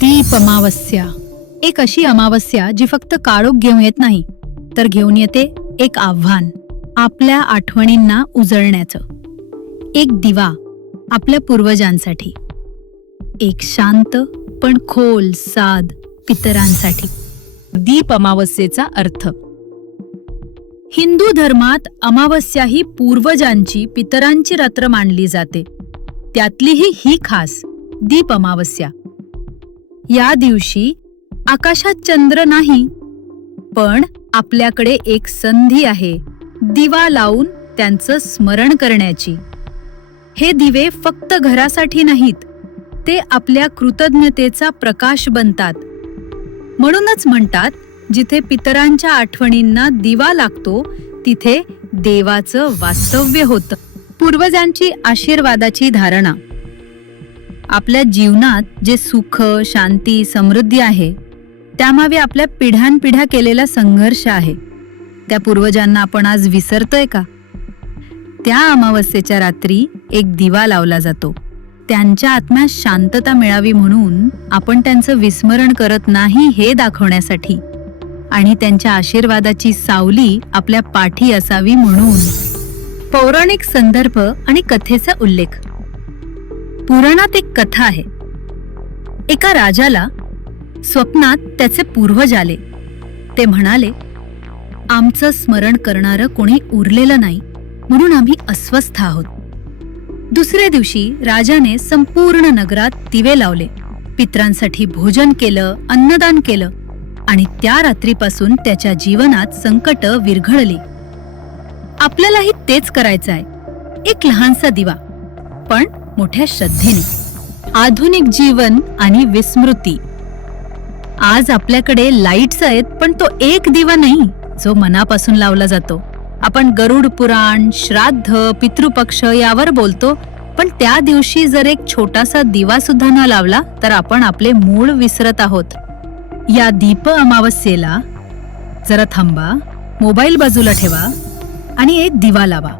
दीप अमावस्या. एक अशी अमावस्या जी फक्त काळोख घेऊन येत नाही तर घेऊन येते एक आव्हान आपल्या आठवणींना उजळण्याचं. एक दिवा आपल्या पूर्वजांसाठी. एक शांत पण खोल साद पितरांसाठी. दीप अमावस्येचा अर्थ. हिंदू धर्मात अमावस्या ही पूर्वजांची पितरांची रात्र मानली जाते. त्यातलीही ही खास दीप अमावस्या. या दिवशी आकाशात चंद्र नाही पण आपल्याकडे एक संधी आहे दिवा लावून त्यांचं स्मरण करण्याची. हे दिवे फक्त घरासाठी नाहीत ते आपल्या कृतज्ञतेचा प्रकाश बनतात. म्हणूनच म्हणतात जिथे पितरांच्या आठवणींना दिवा लागतो तिथे देवाचं वास्तव्य होतं. पूर्वजांची आशीर्वादाची धारणा. आपल्या जीवनात जे सुख शांती समृद्धी आहे त्यामागे आपल्या पिढ्यानपिढ्या केलेला संघर्ष आहे. त्या पूर्वजांना आपण आज विसरतोय का? त्या अमावस्येच्या रात्री एक दिवा लावला जातो. त्यांच्या आत्म्यास शांतता मिळावी म्हणून आपण त्यांचं विस्मरण करत नाही हे दाखवण्यासाठी. आणि त्यांच्या आशीर्वादाची सावली आपल्या पाठी असावी म्हणून. पौराणिक संदर्भ आणि कथेचा उल्लेख. पुराणात एक कथा आहे. एका राजाला स्वप्नात त्याचे पूर्वज आले. ते म्हणाले आमचं स्मरण करणारं कोणी उरलेलं नाही म्हणून आम्ही अस्वस्थ आहोत. दुसऱ्या दिवशी राजाने संपूर्ण नगरात दिवे लावले. पित्रांसाठी भोजन केलं अन्नदान केलं आणि त्या रात्रीपासून त्याच्या जीवनात संकट विरघळली. आपल्यालाही तेच करायचं आहे एक लहानसा दिवा. पण मोठ्या श्रद्धेने. आधुनिक जीवन आणि विस्मृती. आज आपल्याकडे लाईट्स आहेत पण तो एक दिवा नाही जो मनापासून लावला जातो. आपण गरुड पुराण श्राद्ध पितृपक्ष यावर बोलतो पण त्या दिवशी जर एक छोटासा दिवा सुद्धा न लावला तर आपण आपले मूळ विसरत आहोत. या दीप अमावस्येला जरा थांबा मोबाईल बाजूला ठेवा आणि एक दिवा लावा.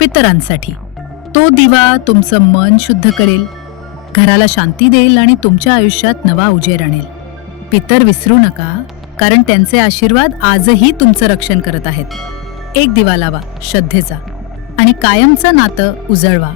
पितरांसाठी. तो दिवा तुमचं मन शुद्ध करेल घराला शांती देईल आणि तुमच्या आयुष्यात नवा उजेर आणेल. पितर विसरू नका कारण त्यांचे आशीर्वाद आजही तुमचं रक्षण करत आहेत. एक दिवा लावा श्रद्धेचा. आणि कायमचं नातं उजळवा.